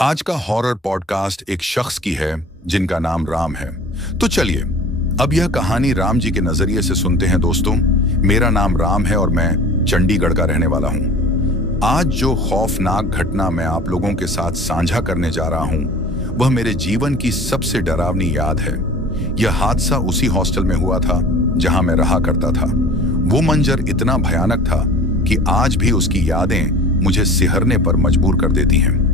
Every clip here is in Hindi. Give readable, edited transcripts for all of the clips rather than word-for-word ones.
आज का हॉरर पॉडकास्ट एक शख्स की है जिनका नाम राम है। तो चलिए अब यह कहानी राम जी के नजरिए से सुनते हैं। दोस्तों, मेरा नाम राम है और मैं चंडीगढ़ का रहने वाला हूं। आज जो खौफनाक घटना मैं आप लोगों के साथ साझा करने जा रहा हूं वह मेरे जीवन की सबसे डरावनी याद है। यह हादसा उसी हॉस्टल में हुआ था जहां मैं रहा करता था। वो मंजर इतना भयानक था कि आज भी उसकी यादें मुझे सिहरने पर मजबूर कर देती हैं।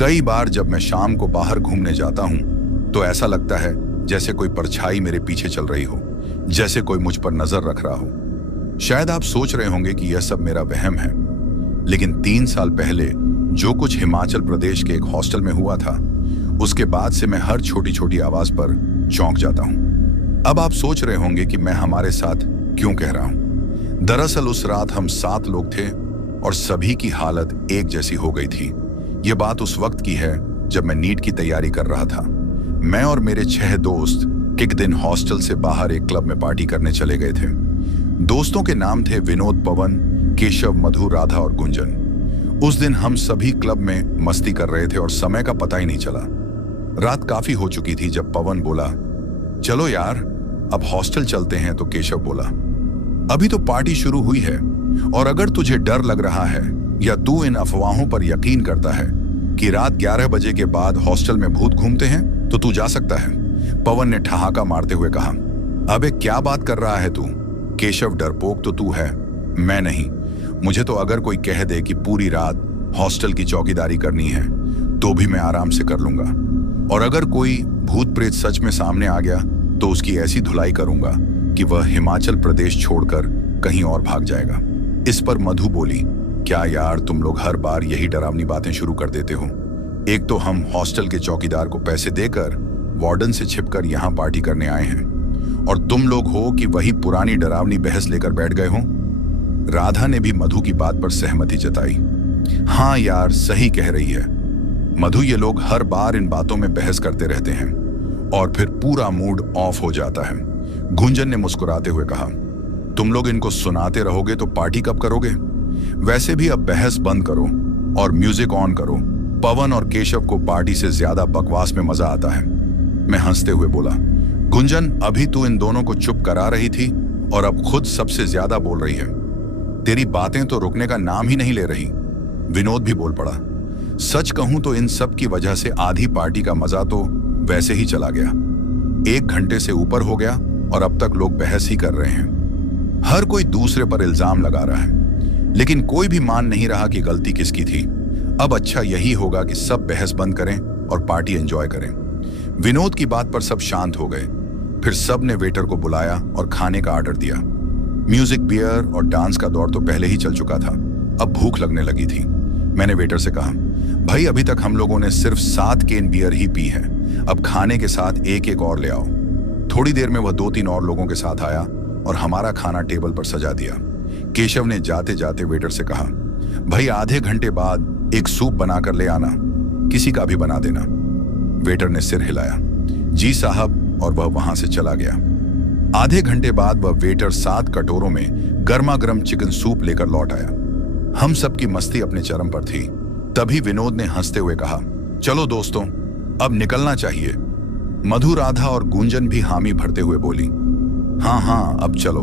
कई बार जब मैं शाम को बाहर घूमने जाता हूं तो ऐसा लगता है जैसे कोई परछाई मेरे पीछे चल रही हो, जैसे कोई मुझ पर नजर रख रहा हो। शायद आप सोच रहे होंगे कि यह सब मेरा वहम है, लेकिन 3 साल पहले जो कुछ हिमाचल प्रदेश के एक हॉस्टल में हुआ था उसके बाद से मैं हर छोटी छोटी आवाज पर चौंक जाता हूं। अब आप सोच रहे होंगे कि मैं हमारे साथ क्यों कह रहा हूं। दरअसल उस रात हम 7 लोग थे और सभी की हालत एक जैसी हो गई थी। ये बात उस वक्त की है जब मैं नीट की तैयारी कर रहा था। मैं और मेरे 6 दोस्त एक दिन हॉस्टल से बाहर एक क्लब में पार्टी करने चले गए थे। दोस्तों के नाम थे विनोद, पवन, केशव, मधु, राधा और गुंजन। उस दिन हम सभी क्लब में मस्ती कर रहे थे और समय का पता ही नहीं चला। रात काफी हो चुकी थी जब पवन बोला, चलो यार अब हॉस्टल चलते हैं। तो केशव बोला, अभी तो पार्टी शुरू हुई है और अगर तुझे डर लग रहा है या तू इन अफवाहों पर यकीन करता है कि रात 11 बजे के बाद हॉस्टल में भूत घूमते हैं तो तू जा सकता है। पवन ने ठहाका मारते हुए कहा, अबे क्या बात कर रहा है तू? केशव, डरपोक तो तू है, मैं नहीं। मुझे तो अगर कोई कह दे कि पूरी रात हॉस्टल की चौकीदारी करनी है तो भी मैं आराम से कर लूंगा। और अगर कोई भूत प्रेत सच में सामने आ गया तो उसकी ऐसी धुलाई करूंगा कि वह हिमाचल प्रदेश छोड़कर कहीं और भाग जाएगा। इस पर मधु बोली, क्या यार तुम लोग हर बार यही डरावनी बातें शुरू कर देते हो। एक तो हम हॉस्टल के चौकीदार को पैसे देकर वार्डन से छिपकर यहाँ पार्टी करने आए हैं और तुम लोग हो कि वही पुरानी डरावनी बहस लेकर बैठ गए हो। राधा ने भी मधु की बात पर सहमति जताई। हाँ यार, सही कह रही है मधु, ये लोग हर बार इन बातों में बहस करते रहते हैं और फिर पूरा मूड ऑफ हो जाता है। गुंजन ने मुस्कुराते हुए कहा, तुम लोग इनको सुनाते रहोगे तो पार्टी कब करोगे? वैसे भी अब बहस बंद करो और म्यूजिक ऑन करो। पवन और केशव को पार्टी से ज्यादा बकवास में मजा आता है। मैं हंसते हुए बोला, गुंजन अभी तू इन दोनों को चुप करा रही थी और अब खुद सबसे ज्यादा बोल रही है। तेरी बातें तो रुकने का नाम ही नहीं ले रही। विनोद भी बोल पड़ा, सच कहूं तो इन सब की वजह से आधी पार्टी का मजा तो वैसे ही चला गया। 1 घंटे से ऊपर हो गया और अब तक लोग बहस ही कर रहे हैं। हर कोई दूसरे पर इल्जाम लगा रहा है, लेकिन कोई भी मान नहीं रहा कि गलती किसकी थी। अब अच्छा यही होगा कि सब बहस बंद करें और पार्टी एंजॉय करें। विनोद की बात पर सब शांत हो गए। फिर सब ने वेटर को बुलाया और खाने का ऑर्डर दिया। म्यूजिक, बियर और डांस का दौर तो पहले ही चल चुका था। अब भूख लगने लगी थी। मैंने वेटर से कहा, भाई अभी तक हम लोगों ने सिर्फ 7 केन बियर ही पी है, अब खाने के साथ एक और ले आओ। थोड़ी देर में वह 2-3 और लोगों के साथ आया और हमारा खाना टेबल पर सजा दिया। केशव ने जाते जाते वेटर से कहा, भाई आधे घंटे बाद एक सूप बनाकर ले आना, किसी का भी बना देना। वेटर ने सिर हिलाया, जी साहब, और वह वहां से चला गया। आधे घंटे बाद वह वेटर 7 कटोरों में गर्मा गर्म चिकन सूप लेकर लौट आया। हम सबकी मस्ती अपने चरम पर थी। तभी विनोद ने हंसते हुए कहा, चलो दोस्तों अब निकलना चाहिए। मधु, राधा और गुंजन भी हामी भरते हुए बोली, हाँ हाँ अब चलो,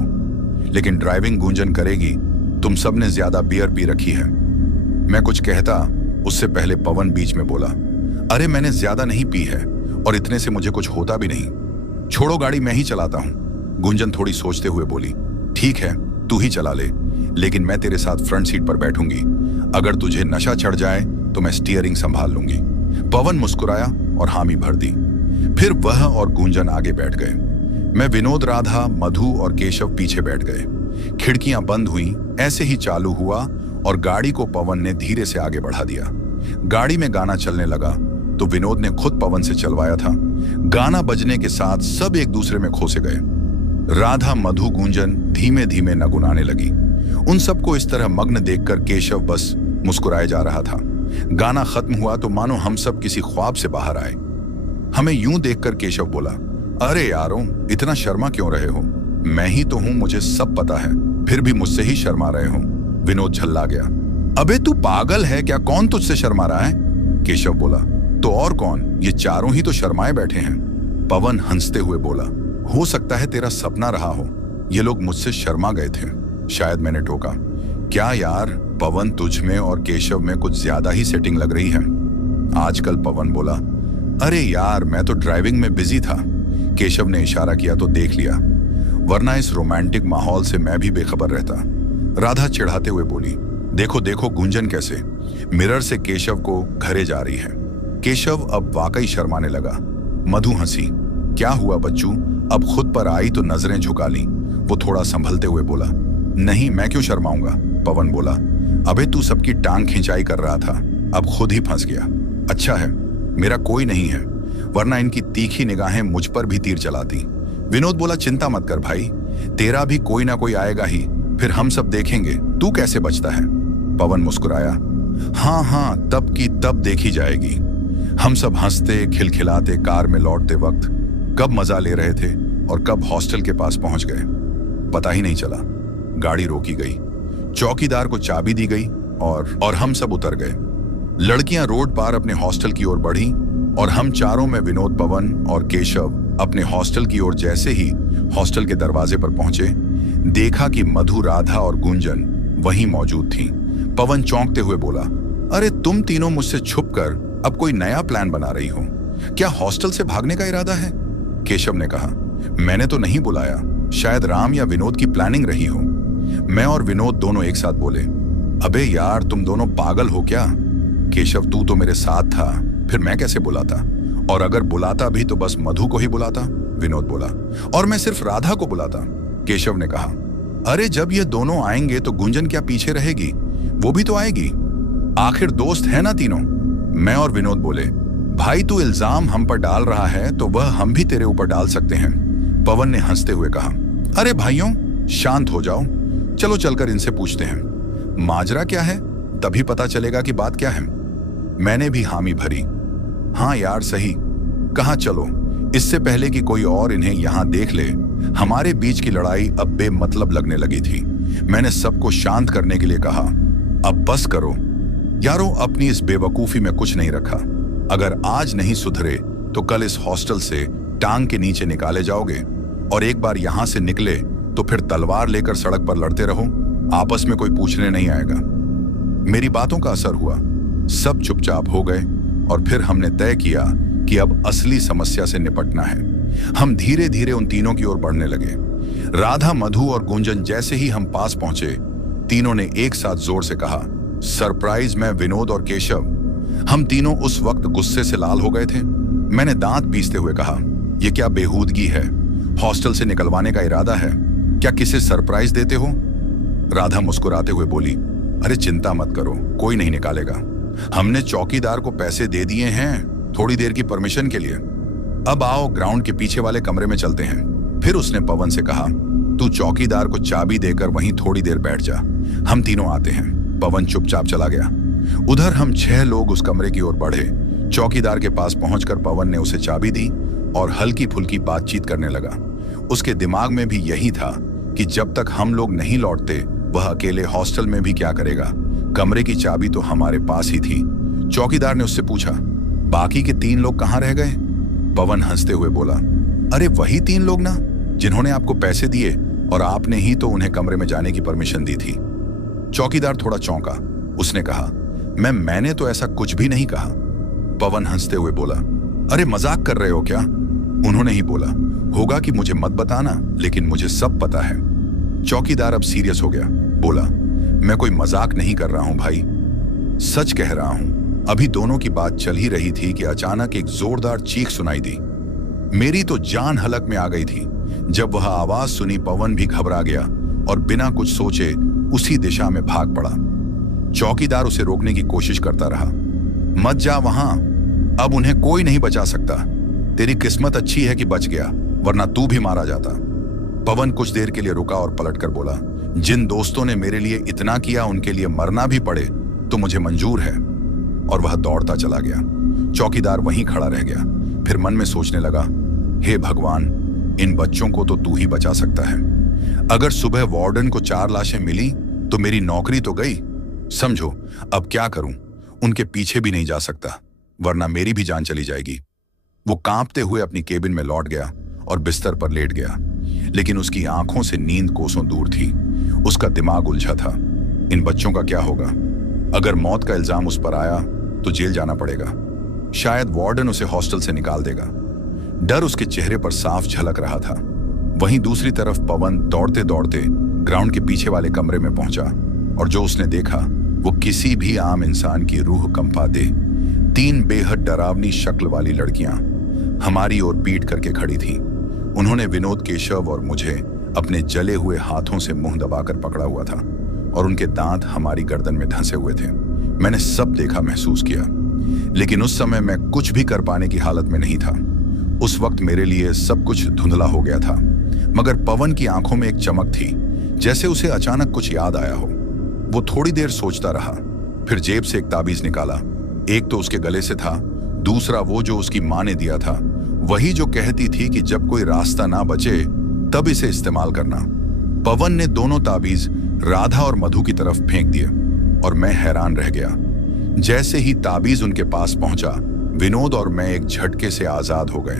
लेकिन ड्राइविंग गुंजन करेगी, तुम सब ने ज्यादा बियर पी रखी है। मैं कुछ कहता उससे पहले पवन बीच में बोला, अरे मैंने ज्यादा नहीं पी है और इतने से मुझे कुछ होता भी नहीं। छोड़ो गाड़ी मैं ही चलाता हूं। गुंजन थोड़ी सोचते हुए बोली, ठीक है तू ही चला ले, लेकिन मैं तेरे साथ फ्रंट सीट पर बैठूंगी। अगर तुझे नशा चढ़ जाए तो मैं स्टीयरिंग संभाल लूंगी। पवन मुस्कुराया और हामी भर दी। फिर वह और गुंजन आगे बैठ गए। मैं, विनोद, राधा, मधु और केशव पीछे बैठ गए। खिड़कियां बंद हुई, ऐसे ही चालू हुआ और गाड़ी को पवन ने धीरे से आगे बढ़ा दिया। गाड़ी में गाना चलने लगा तो विनोद ने खुद पवन से चलवाया था। गाना बजने के साथ सब एक दूसरे में खोसे गए। राधा, मधु, गुंजन धीमे धीमे नगुनाने लगी। उन सबको इस तरह मग्न देखकर केशव बस मुस्कुराए जा रहा था। गाना खत्म हुआ तो मानो हम सब किसी ख्वाब से बाहर आए। हमें यूं देखकर केशव बोला, अरे यारों इतना शर्मा क्यों रहे हो? मैं ही तो हूं, मुझे सब पता है, फिर भी मुझसे ही शर्मा रहे हो। विनोद झल्ला गया, अबे तू पागल है क्या? कौन तुझसे शर्मा रहा है? केशव बोला, तो और कौन, ये चारों ही तो शर्माए बैठे हैं। पवन हंसते हुए बोला, हो सकता है तेरा सपना रहा हो, ये लोग मुझसे शर्मा गए थे। शायद मैंने टोका, क्या यार पवन, तुझ में और केशव में कुछ ज्यादा ही सेटिंग लग रही है आजकल। पवन बोला, अरे यार मैं तो ड्राइविंग में बिजी था। केशव ने इशारा किया तो देख लिया, वरना इस रोमांटिक माहौल से मैं भी बेखबर रहता। राधा चिढ़ाते हुए बोली, देखो देखो गुंजन कैसे मिरर से केशव को घरे जा रही है। केशव अब वाकई शर्माने लगा। मधु हंसी, क्या हुआ बच्चू, अब खुद पर आई तो नजरें झुका ली। वो थोड़ा संभलते हुए बोला, नहीं मैं क्यों शर्माऊंगा। पवन बोला, अबे तू सबकी टांग खिंचाई कर रहा था, अब खुद ही फंस गया। अच्छा है मेरा कोई नहीं है, वरना इनकी तीखी निगाहें मुझ पर भी तीर चलाती। विनोद बोला, चिंता मत कर भाई, तेरा भी कोई ना कोई आएगा ही, फिर हम सब देखेंगे तू कैसे बचता है। पवन मुस्कुराया, हाँ हाँ तब की तब देखी जाएगी। हम सब हंसते खिलखिलाते कार में लौटते वक्त कब मजा ले रहे थे और कब हॉस्टल के पास पहुंच गए पता ही नहीं चला। गाड़ी रोकी गई, चौकीदार को चाबी दी गई और हम सब उतर गए। लड़कियां रोड पार अपने हॉस्टल की ओर बढ़ी और हम चारों में विनोद, पवन और केशव अपने हॉस्टल की ओर जैसे ही हॉस्टल के दरवाजे पर पहुंचे, देखा कि मधु, राधा और गुंजन वहीं मौजूद थीं। पवन चौंकते हुए बोला, अरे तुम तीनों मुझसे छुपकर अब कोई नया प्लान बना रही हो, क्या हॉस्टल से भागने का इरादा है। केशव ने कहा, मैंने तो नहीं बुलाया, शायद राम या विनोद की प्लानिंग रही हो। मैं और विनोद दोनों एक साथ बोले, अबे यार तुम दोनों पागल हो क्या। केशव, तू तो मेरे साथ था, फिर मैं कैसे बुलाता, और अगर बुलाता भी तो बस मधु को ही बुलाता। विनोद बोला, और मैं सिर्फ राधा को बुलाता। केशव ने कहा, अरे जब ये दोनों आएंगे तो गुंजन क्या पीछे रहेगी, वो भी तो आएगी, आखिर दोस्त है ना तीनों। मैं और विनोद बोले, भाई तू इल्जाम हम पर डाल रहा है तो वह हम भी तेरे ऊपर डाल सकते हैं। पवन ने हंसते हुए कहा, अरे भाइयों शांत हो जाओ, चलो चलकर इनसे पूछते हैं माजरा क्या है, तभी पता चलेगा कि बात क्या है। मैंने भी हामी भरी, हाँ यार सही कहा, चलो इससे पहले कि कोई और इन्हें यहां देख ले। हमारे बीच की लड़ाई अब बेमतलब लगने लगी थी। मैंने सबको शांत करने के लिए कहा, अब बस करो यारों, अपनी इस बेवकूफी में कुछ नहीं रखा। अगर आज नहीं सुधरे तो कल इस हॉस्टल से टांग के नीचे निकाले जाओगे, और एक बार यहां से निकले तो फिर तलवार लेकर सड़क पर लड़ते रहो, आपस में कोई पूछने नहीं आएगा। मेरी बातों का असर हुआ, सब चुपचाप हो गए और फिर हमने तय किया कि अब असली समस्या से निपटना है। हम धीरे धीरे उन तीनों की ओर बढ़ने लगे। राधा, मधु और गुंजन जैसे ही हम पास पहुंचे, तीनों ने एक साथ जोर से कहा, सरप्राइज। मैं, विनोद और केशव, हम तीनों उस वक्त गुस्से से लाल हो गए थे। मैंने दांत पीसते हुए कहा, यह क्या बेहूदगी है, हॉस्टल से निकलवाने का इरादा है, क्या किसे सरप्राइज देते हो। राधा मुस्कुराते हुए बोली, अरे चिंता मत करो, कोई नहीं निकालेगा, हमने चौकीदार को पैसे दे दिए हैं थोड़ी देर की परमिशन के लिए। अब आओ ग्राउंड के पीछे वाले कमरे में चलते हैं। फिर उसने पवन से कहा, तू चौकीदार को चाबी देकर वहीं थोड़ी देर बैठ जा, हम तीनों आते हैं। पवन चुपचाप चला गया। उधर हम 6 लोग उस कमरे की ओर बढ़े। चौकीदार के पास पहुंचकर पवन ने उसे चाबी दी और हल्की फुल्की बातचीत करने लगा। उसके दिमाग में भी यही था कि जब तक हम लोग नहीं लौटते वह अकेले हॉस्टल में भी क्या करेगा। कमरे की चाबी तो हमारे पास ही थी। चौकीदार ने उससे पूछा, बाकी के 3 लोग कहाँ रह गए। पवन हंसते हुए बोला, अरे वही 3 लोग ना जिन्होंने आपको पैसे दिए और आपने ही तो उन्हें कमरे में जाने की परमिशन दी थी। चौकीदार थोड़ा चौंका। उसने कहा, मैंने तो ऐसा कुछ भी नहीं कहा। पवन हंसते हुए बोला, अरे मजाक कर रहे हो क्या। उन्होंने ही बोला, होगा कि मुझे मत बताना, लेकिन मुझे सब पता है। चौकीदार अब सीरियस हो गया, बोला, मैं कोई मजाक नहीं कर रहा हूं भाई, सच कह रहा हूं। अभी दोनों की बात चल ही रही थी कि अचानक एक जोरदार चीख सुनाई दी। मेरी तो जान हलक में आ गई थी। जब वह आवाज सुनी पवन भी घबरा गया और बिना कुछ सोचे उसी दिशा में भाग पड़ा। चौकीदार उसे रोकने की कोशिश करता रहा, मत जा वहां, अब उन्हें कोई नहीं बचा सकता। तेरी किस्मत अच्छी है कि बच गया, वरना तू भी मारा जाता। पवन कुछ देर के लिए रुका और पलटकर बोला, जिन दोस्तों ने मेरे लिए इतना किया उनके लिए मरना भी पड़े तो मुझे मंजूर है। और वह दौड़ता चला गया। चौकीदार वहीं खड़ा रह गया। फिर मन में सोचने लगा, हे भगवान, इन बच्चों को तो तू ही बचा सकता है। अगर सुबह वार्डन को 4 लाशें मिली तो मेरी नौकरी तो गई। समझो अब क्या करूं, उनके पीछे भी नहीं जा सकता। वरना मेरी भी जान चली जाएगी। वो कांपते हुए अपनी केबिन में लौट गया और बिस्तर पर लेट गया, लेकिन उसकी आंखों से नींद कोसों दूर थी। उसका दिमाग उलझा था। इन बच्चों का क्या होगा? अगर मौत का इल्जाम उस पर आया तो जेल जाना पड़ेगा। शायद वार्डन उसे हॉस्टल से निकाल देगा। डर उसके चेहरे पर साफ झलक रहा था। वहीं दूसरी तरफ पवन दौड़ते दौड़ते ग्राउंड के पीछे वाले कमरे में पहुंचा और जो उसने देखा वो किसी भी आम इंसान की रूह कंपा दे। 3 बेहद डरावनी शक्ल वाली लड़कियां हमारी ओर पीट करके खड़ी थीं। उन्होंने विनोद, केशव और मुझे अपने जले हुए हाथों से मुंह दबाकर पकड़ा हुआ था और उनके दांत हमारी गर्दन में धंसे हुए थे। मैंने सब देखा, महसूस किया, लेकिन उस समय मैं कुछ भी कर पाने की हालत में नहीं था। उस वक्त मेरे लिए सब कुछ धुंधला हो गया था, मगर पवन की आंखों में एक चमक थी, जैसे उसे अचानक कुछ याद आया हो। वो थोड़ी देर सोचता रहा, फिर जेब से एक ताबीज निकाला। एक तो उसके गले से था, दूसरा वो जो उसकी माँ ने दिया था, वही जो कहती थी कि जब कोई रास्ता ना बचे तब इसे इस्तेमाल करना। पवन ने दोनों ताबीज राधा और मधु की तरफ फेंक दिए और मैं हैरान रह गया। जैसे ही ताबीज उनके पास पहुंचा, विनोद और मैं एक झटके से आजाद हो गए।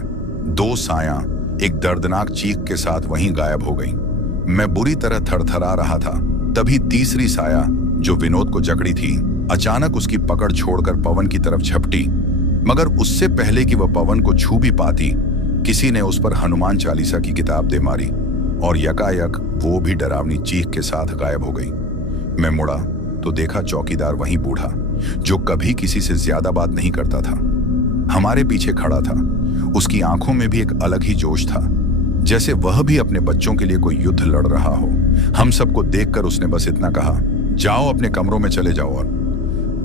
2 सायां एक दर्दनाक चीख के साथ वहीं गायब हो गई। मैं बुरी तरह थरथरा रहा था। तभी तीसरी साया, जो विनोद को जकड़ी थी, अचानक उसकी पकड़ छोड़कर पवन की तरफ झपटी, मगर उससे पहले कि वह पवन को छू भी पाती, किसी ने उस पर हनुमान चालीसा की किताब दे मारी और यकायक वो भी डरावनी चीख के साथ गायब हो गई। मैं मुड़ा तो देखा चौकीदार वहीं बूढ़ा, जो कभी किसी से ज्यादा बात नहीं करता था, हमारे पीछे खड़ा था। उसकी आंखों में भी एक अलग ही जोश था, जैसे वह भी अपने बच्चों के लिए कोई युद्ध लड़ रहा हो। हम सबको देखकर उसने बस इतना कहा, जाओ अपने कमरों में चले जाओ, और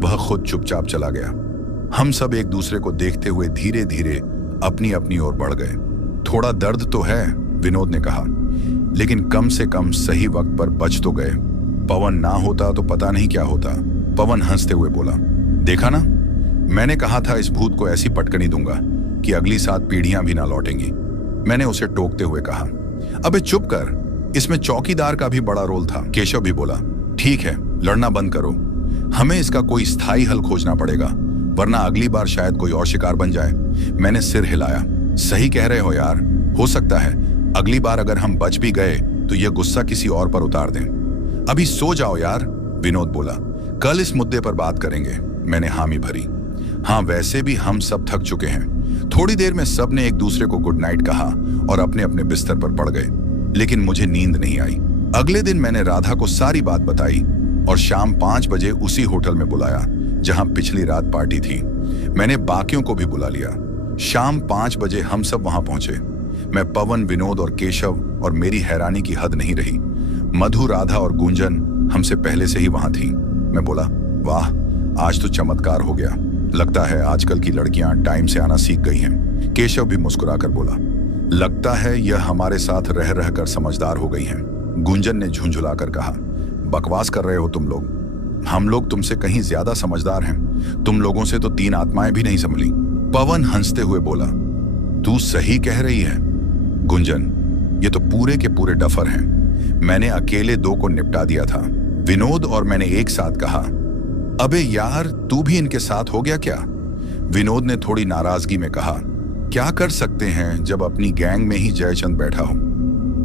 वह खुद चुपचाप चला गया। हम सब एक दूसरे को देखते हुए धीरे धीरे अपनी अपनी ओर बढ़ गए। थोड़ा दर्द तो है, विनोद ने कहा, लेकिन कम से कम सही वक्त पर बच तो गए। पवन ना होता तो पता नहीं क्या होता। पवन हंसते हुए बोला, देखा ना, मैंने कहा था इस भूत को ऐसी पटकनी दूंगा कि अगली 7 पीढ़ियां भी ना लौटेंगी। मैंने उसे टोकते हुए कहा, अबे चुप कर, इसमें चौकीदार का भी बड़ा रोल था। केशव भी बोला, ठीक है, लड़ना बंद करो, हमें इसका कोई स्थायी हल खोजना पड़ेगा, वरना अगली बार शायद कोई और शिकार बन जाए। मैंने सिर हिलाया, सही कह रहे हो यार, हो सकता है अगली बार अगर हम बच भी गए तो यह गुस्सा किसी और पर उतार दें। अभी सो जाओ यार, विनोद बोला, कल इस मुद्दे पर बात करेंगे। मैंने हामी भरी, हाँ वैसे भी हम सब थक चुके हैं। थोड़ी देर में सब ने एक दूसरे को गुड नाइट कहा और अपने अपने बिस्तर पर पड़ गए, लेकिन मुझे नींद नहीं आई। अगले दिन मैंने राधा को सारी बात बताई और शाम 5 बजे उसी होटल में बुलाया जहां पिछली रात पार्टी थी। मैंने बाकियों को भी बुला लिया। शाम 5 बजे हम सब वहां पहुंचे। मैं, पवन, विनोद और केशव, और मेरी हैरानी की हद नहीं रही, मधु, राधा और गुंजन हमसे पहले से ही वहां थी। मैं बोला, वाह, आज तो चमत्कार हो गया, लगता है आजकल की लड़कियां टाइम से आना सीख गई हैं। केशव भी मुस्कुराकर बोला, लगता है यह हमारे साथ रह रहकर समझदार हो गई हैं। गुंजन ने झुंझुलाकर कहा, बकवास कर रहे हो तुम लोग, हम लोग तुमसे कहीं ज्यादा समझदार हैं। तुम लोगों से तो 3 आत्माएं भी नहीं संभली। पवन हंसते हुए बोला, तू सही कह रही है गुंजन, ये तो पूरे के पूरे डफर हैं। मैंने अकेले 2 को निपटा दिया था। विनोद और मैंने एक साथ कहा, अबे यार, तू भी इनके साथ हो गया क्या? विनोद ने थोड़ी नाराजगी में कहा, क्या कर सकते हैं जब अपनी गैंग में ही जयचंद बैठा हो।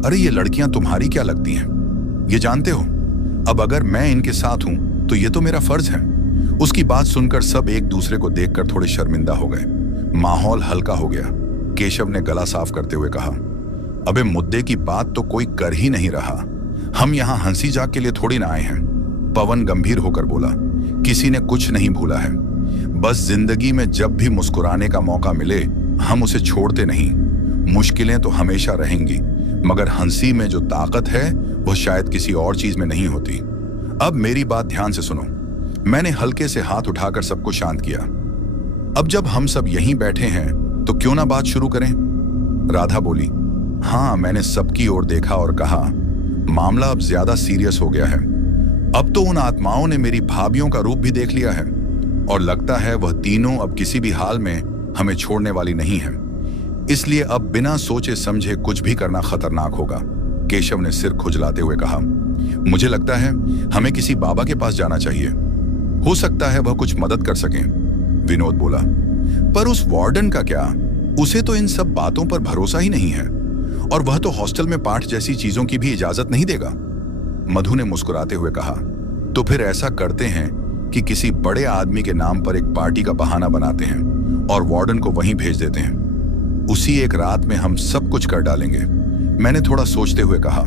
अरे ये लड़कियां तुम्हारी क्या लगती हैं, ये जानते हो? अब अगर मैं इनके साथ हूं तो ये तो मेरा फर्ज है। उसकी बात सुनकर सब एक दूसरे को देखकर थोड़े शर्मिंदा हो गए। माहौल हल्का हो गया। केशव ने गला साफ करते हुए कहा, अबे मुद्दे की बात तो कोई कर ही नहीं रहा, हम यहाँ हंसी जाग के लिए थोड़ी ना आए हैं। पवन गंभीर होकर बोला, किसी ने कुछ नहीं भूला है, बस जिंदगी में जब भी मुस्कुराने का मौका मिले हम उसे छोड़ते नहीं। मुश्किलें तो हमेशा रहेंगी, मगर हंसी में जो ताकत है वह शायद किसी और चीज में नहीं होती। अब मेरी बात ध्यान से सुनो। मैंने हल्के से हाथ उठाकर सबको शांत किया। अब जब हम सब यहीं बैठे हैं तो क्यों ना बात शुरू करें? राधा बोली, हाँ, मैंने सबकी ओर देखा और कहा, मामला अब ज्यादा सीरियस हो गया है। अब तो उन आत्माओं ने मेरी भाभियों का रूप भी देख लिया है और लगता है वह तीनों अब किसी भी हाल में हमें छोड़ने वाली नहीं है। इसलिए अब बिना सोचे समझे कुछ भी करना खतरनाक होगा। केशव ने सिर खुजलाते हुए कहा, मुझे लगता है हमें किसी बाबा के पास जाना चाहिए, हो सकता है वह कुछ मदद कर सकें। विनोद बोला, पर उस वार्डन का क्या? उसे तो इन सब बातों पर भरोसा ही नहीं है, और वह तो हॉस्टल में पाठ जैसी चीजों की भी इजाजत नहीं देगा। मधु ने मुस्कुराते हुए कहा, तो फिर ऐसा करते हैं कि किसी बड़े आदमी के नाम पर एक पार्टी का बहाना बनाते हैं और वार्डन को वहीं भेज देते हैं। उसी एक रात में हम सब कुछ कर डालेंगे। मैंने थोड़ा सोचते हुए कहा,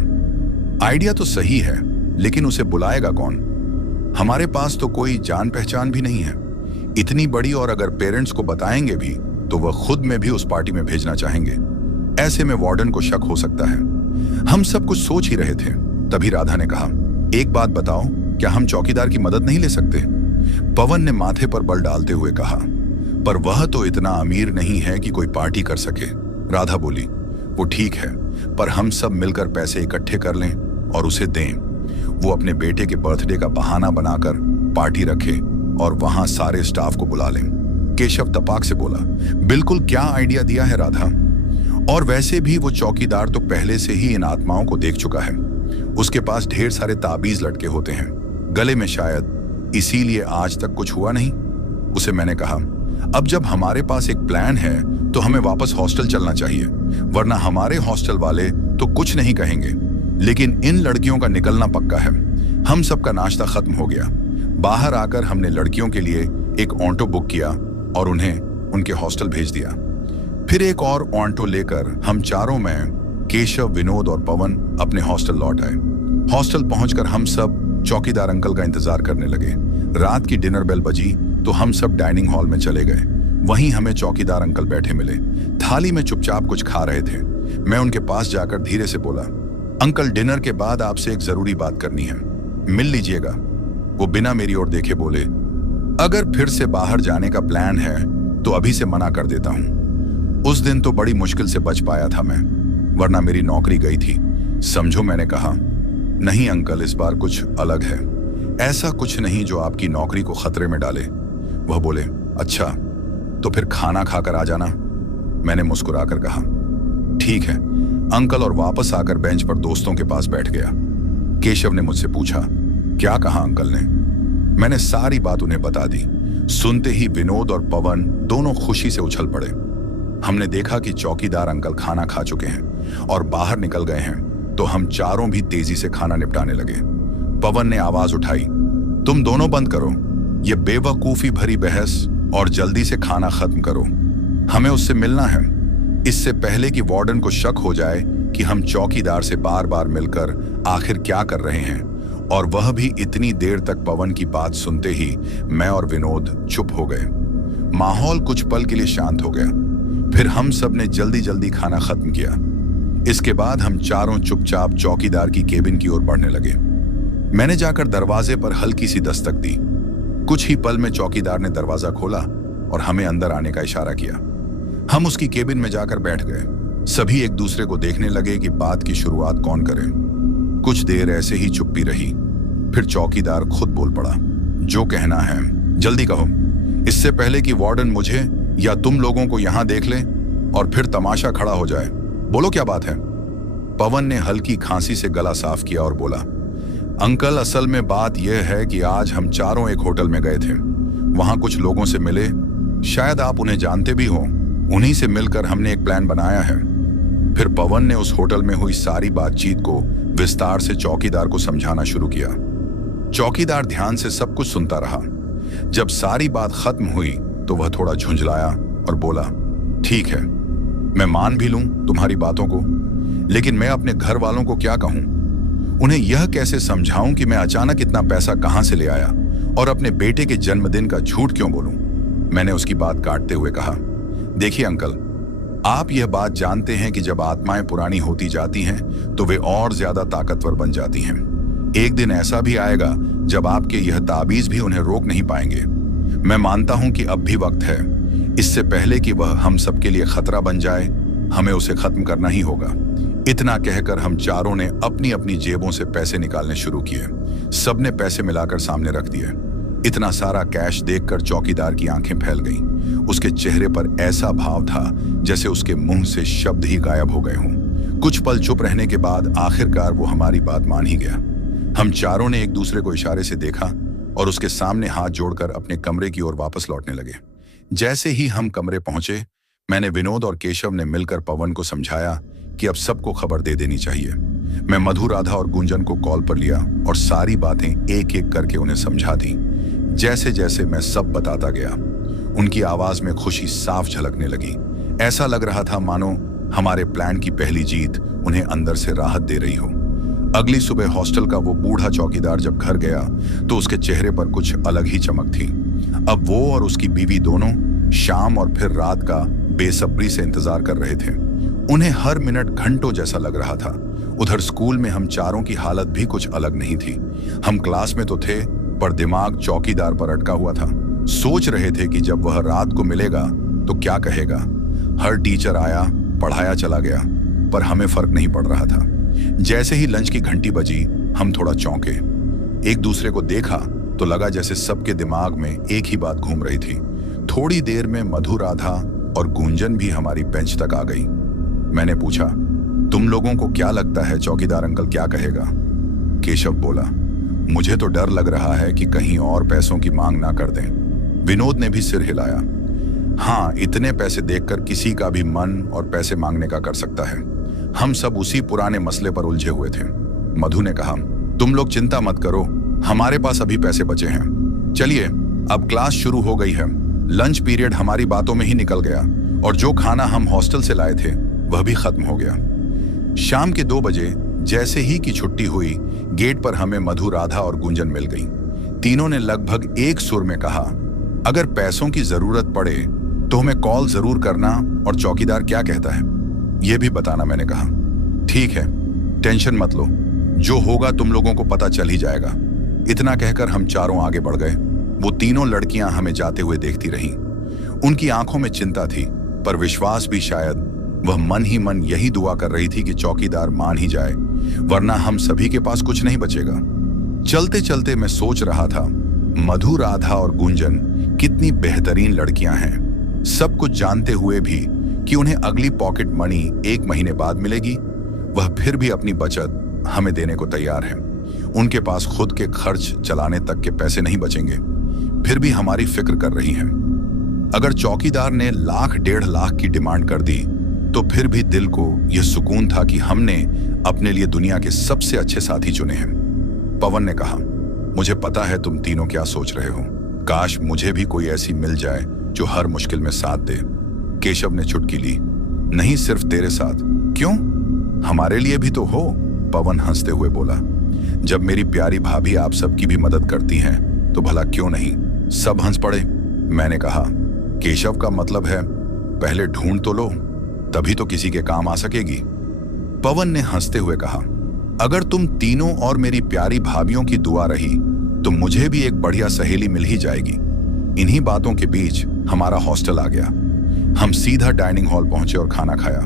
आइडिया तो सही है, लेकिन उसे बुलाएगा कौन? हमारे पास तो कोई जान पहचान भी नहीं है इतनी बड़ी, और अगर पेरेंट्स को बताएंगे भी तो वह खुद में भी उस पार्टी में भेजना चाहेंगे। ऐसे में वार्डन को शक हो सकता है। हम सब कुछ सोच ही रहे थे, तभी राधा ने कहा, एक बात बताओ, क्या हम चौकीदार की मदद नहीं ले सकते? पवन ने माथे पर बल डालते हुए कहा, पर वह तो इतना अमीर नहीं है कि कोई पार्टी कर सके। राधा बोली, वो ठीक है, पर हम सब मिलकर पैसे इकट्ठे कर लें और उसे दें। वो अपने बेटे के बर्थडे का बहाना बनाकर पार्टी रखे और वहां सारे स्टाफ को बुला लें। केशव तपाक से बोला, बिल्कुल, क्या आइडिया दिया है राधा। और वैसे भी वो चौकीदार तो पहले से ही इन आत्माओं को देख चुका है। उसके पास ढेर सारे ताबीज लटके होते हैं गले में, शायद इसीलिए आज तक कुछ हुआ नहीं। उसे मैंने कहा, अब जब हमारे पास एक प्लान है तो हमें वापस हॉस्टल चलना चाहिए, वरना हमारे हॉस्टल वाले तो कुछ नहीं कहेंगे। लेकिन इन लड़कियों का निकलना पक्का है। हम सबका नाश्ता खत्म हो गया। बाहर आकर हमने लड़कियों के लिए एक ऑटो बुक किया और उन्हें उनके हॉस्टल भेज दिया। फिर एक और ऑटो लेकर हम चारों में केशव, विनोद और पवन अपने हॉस्टल लौट आए। हॉस्टल पहुंचकर हम सब चौकीदार अंकल का इंतजार करने लगे। रात की डिनर बेल बजी तो हम सब डाइनिंग हॉल में चले गए। वहीं हमें चौकीदार अंकल बैठे मिले, थाली में चुपचाप कुछ खा रहे थे। मैं उनके पास जाकर धीरे से बोला, अंकल, डिनर के बाद आपसे एक जरूरी बात करनी है, मिल लीजिएगा। वो बिना मेरी ओर देखे बोले, अगर फिर से बाहर जाने का प्लान है तो अभी से मना कर देता हूं। उस दिन तो बड़ी मुश्किल से बच पाया था मैं, वरना मेरी नौकरी गई थी। समझो, मैंने कहा। नहीं अंकल, इस बार कुछ अलग है। ऐसा कुछ नहीं जो आपकी नौकरी को खतरे में डाले। वह बोले, अच्छा, तो फिर खाना खाकर आ जाना। मैंने मुस्कुराकर कहा, ठीक है अंकल, और वापस आकर बेंच पर दोस्तों के पास बैठ गया। केशव ने मुझसे पूछा, क्या कहा अंकल ने? मैंने सारी बात उन्हें बता दी। सुनते ही विनोद और पवन दोनों खुशी से उछल पड़े। हमने देखा कि चौकीदार अंकल खाना खा चुके हैं और बाहर निकल गए हैं, तो हम चारों भी तेजी से खाना निपटाने लगे। पवन ने आवाज उठाई, तुम दोनों बंद करो ये बेवकूफी भरी बहस और जल्दी से खाना खत्म करो। हमें उससे मिलना है, इससे पहले कि वार्डन को शक हो जाए कि हम चौकीदार से बार बार मिलकर आखिर क्या कर रहे हैं। और वह भी इतनी देर तक। पवन की बात सुनते ही मैं और विनोद चुप हो गए। माहौल कुछ पल के लिए शांत हो गया। फिर हम सब ने जल्दी जल्दी खाना खत्म किया। इसके बाद हम चारों चुपचाप चौकीदार की केबिन की ओर बढ़ने लगे। मैंने जाकर दरवाजे पर हल्की सी दस्तक दी। कुछ ही पल में चौकीदार ने दरवाजा खोला और हमें अंदर आने का इशारा किया। हम उसकी केबिन में जाकर बैठ गए। सभी एक दूसरे को देखने लगे कि बात की शुरुआत कौन करे। कुछ देर ऐसे ही चुप्पी रही। फिर चौकीदार खुद बोल पड़ा, जो कहना है जल्दी कहो, इससे पहले कि वार्डन मुझे या तुम लोगों को यहां देख ले और फिर तमाशा खड़ा हो जाए। बोलो, क्या बात है? पवन ने हल्की खांसी से गला साफ किया और बोला, अंकल, असल में बात यह है कि आज हम चारों एक होटल में गए थे। वहां कुछ लोगों से मिले, शायद आप उन्हें जानते भी हो। उन्हीं से मिलकर हमने एक प्लान बनाया है। फिर पवन ने उस होटल में हुई सारी बातचीत को विस्तार से चौकीदार को समझाना शुरू किया। चौकीदार ध्यान से सब कुछ सुनता रहा। जब सारी बात खत्म हुई तो वह थोड़ा झुंझलाया और बोला, ठीक है, मैं मान भी लूं तुम्हारी बातों को, लेकिन मैं अपने घर वालों को क्या कहूं? उन्हें यह कैसे समझाऊं कि मैं अचानक इतना पैसा कहां से ले आया और अपने बेटे के जन्मदिन का झूठ क्यों बोलूं? मैंने उसकी बात काटते हुए कहा, देखिए अंकल, आप यह बात जानते हैं कि जब आत्माएं पुरानी होती जाती हैं तो वे और ज्यादा ताकतवर बन जाती हैं। एक दिन ऐसा भी आएगा जब आपके यह ताबीज भी उन्हें रोक नहीं पाएंगे। मैं मानता हूं कि अब भी वक्त है। इससे पहले कि वह हम सबके लिए खतरा बन जाए, हमें उसे खत्म करना ही होगा। इतना कहकर हम चारों ने अपनी अपनी जेबों से पैसे निकालने शुरू किए। सबने पैसे मिलाकर सामने रख दिए। इतना सारा कैश देखकर चौकीदार की आंखें फैल गईं। उसके चेहरे पर ऐसा भाव था जैसे उसके मुंह से शब्द ही गायब हो गए हों। कुछ पल चुप रहने के बाद आखिरकार वो हमारी बात मान ही गया। हम चारों ने एक दूसरे को इशारे से देखा और उसके सामने हाथ जोड़कर अपने कमरे की ओर वापस लौटने लगे। जैसे ही हम कमरे पहुंचे, मैंने विनोद और केशव ने मिलकर पवन को समझाया कि अब सबको खबर दे देनी चाहिए। मैं मधु, राधा और गुंजन को कॉल पर लिया और सारी बातें एक एक करके उन्हें समझा दी। जैसे जैसे मैं सब बताता गया, उनकी आवाज में खुशी साफ झलकने लगी। ऐसा लग रहा था मानो हमारे प्लान की पहली जीत उन्हें अंदर से राहत दे रही हो। अगली सुबह हॉस्टल का वो बूढ़ा चौकीदार जब घर गया तो उसके चेहरे पर कुछ अलग ही चमक थी। अब वो और उसकी बीवी दोनों शाम और फिर रात का बेसब्री से इंतजार कर रहे थे। उन्हें हर मिनट घंटों जैसा लग रहा था। उधर स्कूल में हम चारों की हालत भी कुछ अलग नहीं थी। हम क्लास में तो थे, पर दिमाग चौकीदार पर अटका हुआ था। सोच रहे थे कि जब वह रात को मिलेगा तो क्या कहेगा। हर टीचर आया, पढ़ाया चला गया, पर हमें फर्क नहीं पड़ रहा था। जैसे ही लंच की घंटी बजी, हम थोड़ा चौंके। एक दूसरे को देखा तो लगा जैसे सबके दिमाग में एक ही बात घूम रही थी। थोड़ी देर में मधु, राधा और गुंजन भी हमारी बेंच तक आ गई। मैंने पूछा, तुम लोगों को क्या लगता है चौकीदार अंकल क्या कहेगा? केशव बोला, मुझे तो डर लग रहा है कि कहीं और पैसों की मांग ना कर दें। विनोद ने भी सिर हिलाया। हाँ, इतने पैसे देखकर किसी का भी मन और पैसे मांगने का कर सकता है। हम सब उसी पुराने मसले पर उलझे हुए थे। मधु ने कहा, तुम लोग चिंता मत करो, हमारे पास अभी पैसे बचे हैं। चलिए, अब क्लास शुरू हो गई है। लंच पीरियड हमारी बातों में ही निकल गया और जो खाना हम हॉस्टल से लाए थे वह भी खत्म हो गया। शाम के 2 बजे जैसे ही की छुट्टी हुई, गेट पर हमें मधु, राधा और गुंजन मिल गई। तीनों ने लगभग एक सुर में कहा, अगर पैसों की जरूरत पड़े तो हमें कॉल जरूर करना और चौकीदार क्या कहता है यह भी बताना। मैंने कहा, ठीक है, टेंशन मत लो, जो होगा तुम लोगों को पता चल ही जाएगा। इतना कहकर हम चारों आगे बढ़ गए। वो तीनों लड़कियां हमें जाते हुए देखती रहीं। उनकी आंखों में चिंता थी, पर विश्वास भी। शायद वह मन ही मन यही दुआ कर रही थी कि चौकीदार मान ही जाए, वरना हम सभी के पास कुछ नहीं बचेगा। चलते चलते मैं सोच रहा था, मधु, राधा और गुंजन कितनी बेहतरीन लड़कियां हैं। सब कुछ जानते हुए भी कि उन्हें अगली पॉकेट मनी 1 महीने बाद मिलेगी, वह फिर भी अपनी बचत हमें देने को तैयार है। उनके पास खुद के खर्च चलाने तक के पैसे नहीं बचेंगे, फिर भी हमारी फिक्र कर रही हैं। अगर चौकीदार ने 1,00,000 1.5 लाख की डिमांड कर दी तो फिर भी दिल को यह सुकून था कि हमने अपने लिए दुनिया के सबसे अच्छे साथी चुने हैं। पवन ने कहा, मुझे पता है तुम तीनों क्या सोच रहे हो। काश मुझे भी कोई ऐसी मिल जाए जो हर मुश्किल में साथ दे। केशव ने चुटकी ली, नहीं सिर्फ तेरे साथ, क्यों, हमारे लिए भी तो हो। पवन हंसते हुए बोला, जब मेरी प्यारी भाभी आप सबकी भी मदद करती हैं तो भला क्यों नहीं। सब हंस पड़े। मैंने कहा, केशव का मतलब है पहले ढूंढ तो लो, तभी तो किसी के काम आ सकेगी। पवन ने हंसते हुए कहा, अगर तुम तीनों और मेरी प्यारी भाभियों की दुआ रही तो मुझे भी एक बढ़िया सहेली मिल ही जाएगी। इन्हीं बातों के बीच हमारा हॉस्टल आ गया। हम सीधा डाइनिंग हॉल पहुंचे और खाना खाया,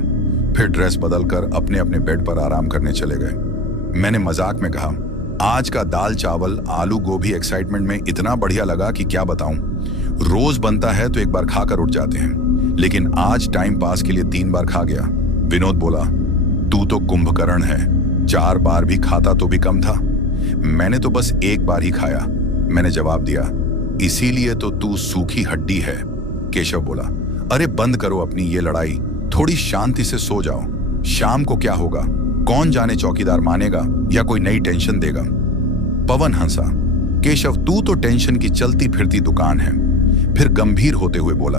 फिर ड्रेस बदलकर अपने अपने बेड पर आराम करने चले गए। मैंने मजाक में कहा, आज का दाल चावल आलू गोभी एक्साइटमेंट में इतना बढ़िया लगा कि क्या बताऊं। रोज बनता है तो एक बार खाकर उठ जाते हैं, लेकिन आज टाइम पास के लिए 3 बार खा गया। विनोद बोला, तू तो कुंभकर्ण है, 4 बार भी खाता तो भी कम था। मैंने तो बस 1 बार ही खाया। मैंने जवाब दिया, इसीलिए तो तू सूखी हड्डी है। केशव बोला, अरे बंद करो अपनी ये लड़ाई, थोड़ी शांति से सो जाओ। शाम को क्या होगा, कौन जाने चौकीदार मानेगा या कोई नई टेंशन देगा। पवन हंसा, केशव तू तो टेंशन की चलती फिरती दुकान है। फिर गंभीर होते हुए बोला,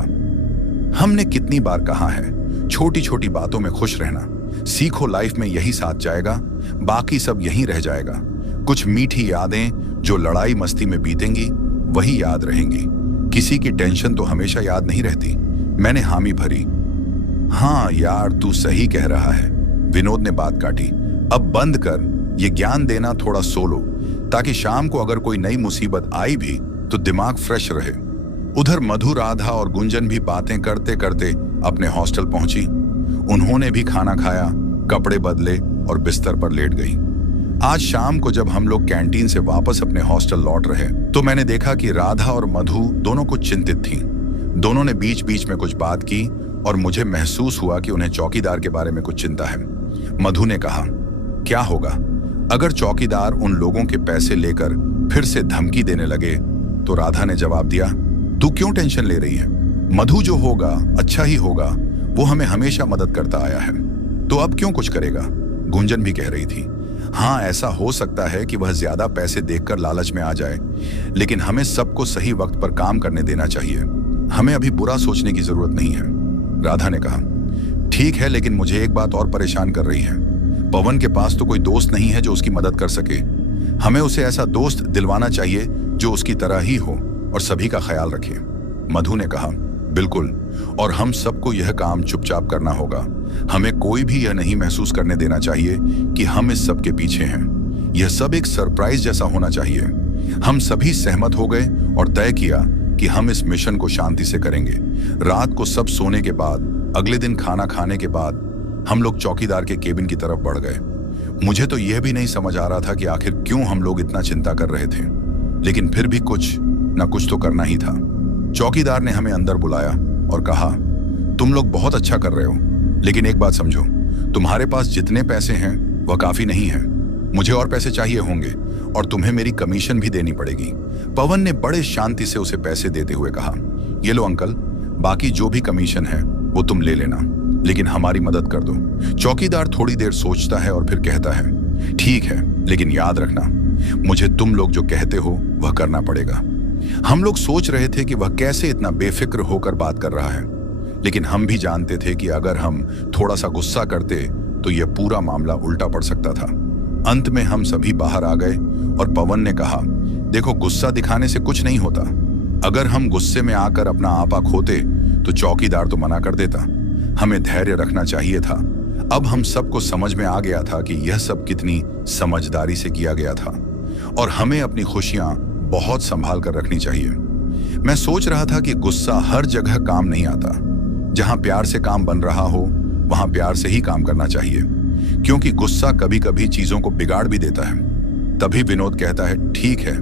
हमने कितनी बार कहा है छोटी छोटी बातों में खुश रहना। सीखो, लाइफ में यही साथ जाएगा, बाकी सब यहीं रह जाएगा। कुछ मीठी यादें जो लड़ाई मस्ती में बीतेंगी वही याद रहेंगी, किसी की टेंशन तो हमेशा याद नहीं रहती। मैंने हामी भरी, हाँ यार तू सही कह रहा है। विनोद ने बात काटी, अब बंद कर ये ज्ञान देना, थोड़ा सो लो, ताकि शाम को अगर कोई नई मुसीबत आई भी तो दिमाग फ्रेश रहे। उधर मधु, राधा और गुंजन भी बातें करते करते अपने हॉस्टल पहुंची। उन्होंने भी खाना खाया, कपड़े बदले और बिस्तर पर लेट गई। आज शाम को जब हम लोग कैंटीन से वापस अपने हॉस्टल लौट रहे तो मैंने देखा कि राधा और मधु दोनों कुछ चिंतित थीं। दोनों ने बीच बीच में कुछ बात की और मुझे महसूस हुआ कि उन्हें चौकीदार के बारे में कुछ चिंता है। मधु ने कहा, क्या होगा अगर चौकीदार उन लोगों के पैसे लेकर फिर से धमकी देने लगे। तो राधा ने जवाब दिया, तू क्यों टेंशन ले रही है, मधु जो होगा अच्छा ही होगा, वो हमें हमेशा मदद करता आया है, तो अब क्यों कुछ करेगा? गुंजन भी कह रही थी। हाँ, ऐसा हो सकता है कि वह ज्यादा पैसे देखकर लालच में आ जाए, लेकिन हमें सबको सही वक्त पर काम करने देना चाहिए। हमें अभी बुरा सोचने की जरूरत नहीं है। राधा ने कहा, ठीक है, लेकिन मुझे एक बात और परेशान कर रही है। पवन के पास तो कोई दोस्त नहीं है जो उसकी मदद कर सके। हमें उसे ऐसा दोस्त दिलवाना चाहिए जो उसकी तरह ही हो और सभी का ख्याल रखे। मधु ने कहा, बिल्कुल, और हम सबको यह काम चुपचाप करना होगा। हमें कोई भी यह नहीं महसूस करने देना चाहिए कि हम इस सब के पीछे हैं। यह सब एक सरप्राइज जैसा होना चाहिए। हम सभी सहमत हो गए और तय किया कि हम इस मिशन को शांति से करेंगे। रात को सब सोने के बाद, अगले दिन खाना खाने के बाद हम लोग चौकीदार के केबिन की तरफ बढ़ गए। मुझे तो यह भी नहीं समझ आ रहा था कि आखिर क्यों हम लोग इतना चिंता कर रहे थे, लेकिन फिर भी कुछ ना कुछ तो करना ही था। चौकीदार ने हमें अंदर बुलाया और कहा, तुम लोग बहुत अच्छा कर रहे हो, लेकिन एक बात समझो, तुम्हारे पास जितने पैसे हैं वह काफी नहीं है। मुझे और पैसे चाहिए होंगे और तुम्हें मेरी कमीशन भी देनी पड़ेगी। पवन ने बड़े शांति से उसे पैसे देते हुए कहा, ये लो अंकल, बाकी जो भी कमीशन है वो तुम ले लेना, लेकिन हमारी मदद कर दो। चौकीदार थोड़ी देर सोचता है और फिर कहता है, ठीक है, लेकिन याद रखना, मुझे तुम लोग जो कहते हो वह करना पड़ेगा। हम लोग सोच रहे थे कि वह कैसे इतना बेफिक्र होकर बात कर रहा है, लेकिन हम भी जानते थे कि अगर हम थोड़ा सा गुस्सा करते तो यह पूरा मामला उल्टा पड़ सकता था। अंत में हम सभी बाहर आ गए और पवन ने कहा, देखो, गुस्सा दिखाने से कुछ नहीं होता। अगर हम गुस्से में आकर अपना आपा खोते तो चौकीदार तो मना कर देता। हमें धैर्य रखना चाहिए था। अब हम सबको समझ में आ गया था कि यह सब कितनी समझदारी से किया गया था और हमें अपनी खुशियां बहुत संभाल कर रखनी चाहिए। मैं सोच रहा था कि गुस्सा हर जगह काम नहीं आता। जहां प्यार से काम बन रहा हो वहां प्यार से ही काम करना चाहिए, क्योंकि गुस्सा कभी कभी चीजों को बिगाड़ भी देता है। तभी विनोद कहता है, ठीक है,